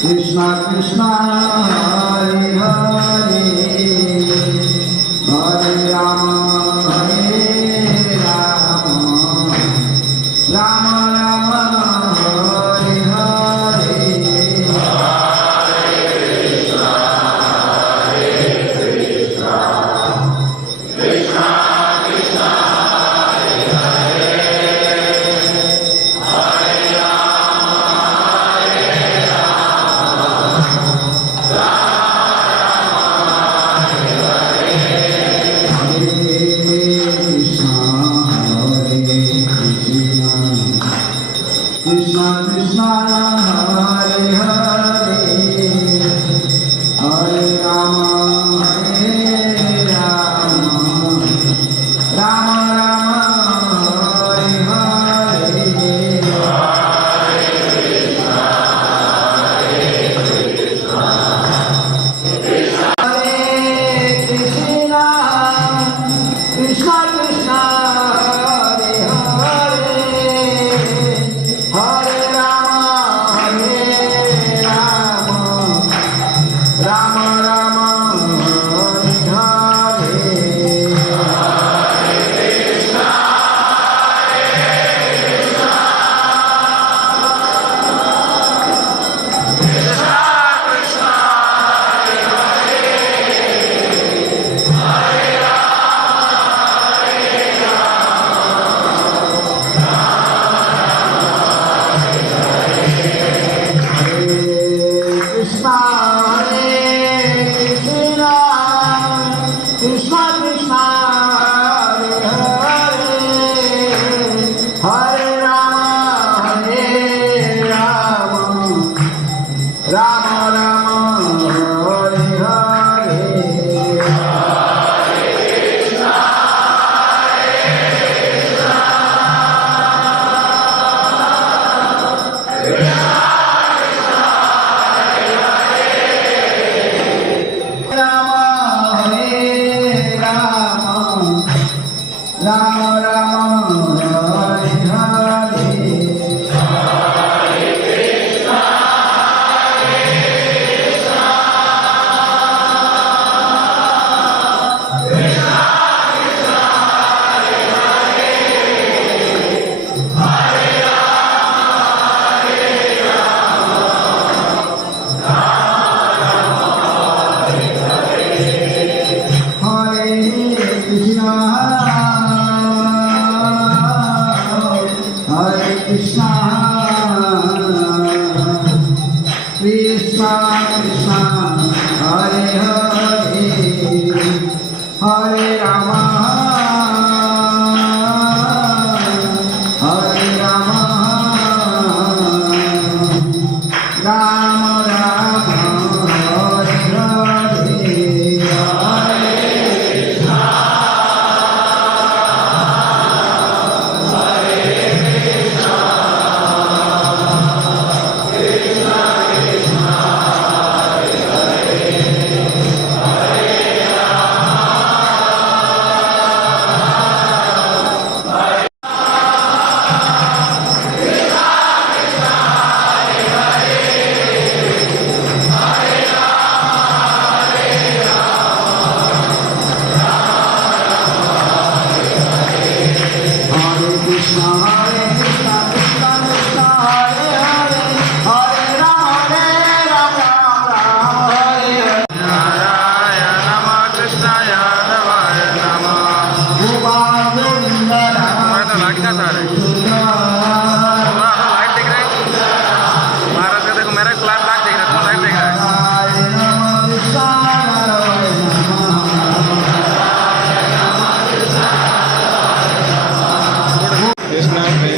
Krishna Krishna Hare Hare Hare Rama Hare Rama Rama Rama Hare Hare Krishna Krishna Hare Hare Hare Rama Hare Rama Rama Rama Hare Hare Krishna Krishna Hare Hare Hare Rama Hare Rama Rama Rama Hare Hare Krishna Krishna Krishna Hare Hare Hare Rama Hare Rama Rama Rama Hare Hare Rama Rama Hare Hare Krishna Krishna Krishna Hare Hare Hare Rama Hare Rama Rama Rama Hare Hare Krishna Hare Krishna Krishna Krishna Hare Hare Hare Rama Rama Hare Hare Narayana Nama Krishnaya Devaya Nama Govinda मैं तो light का सारे light देख रहे हैं महाराज का देखो मेरा क्लास लाइट देख रहा है लाइट देख रहा है Krishna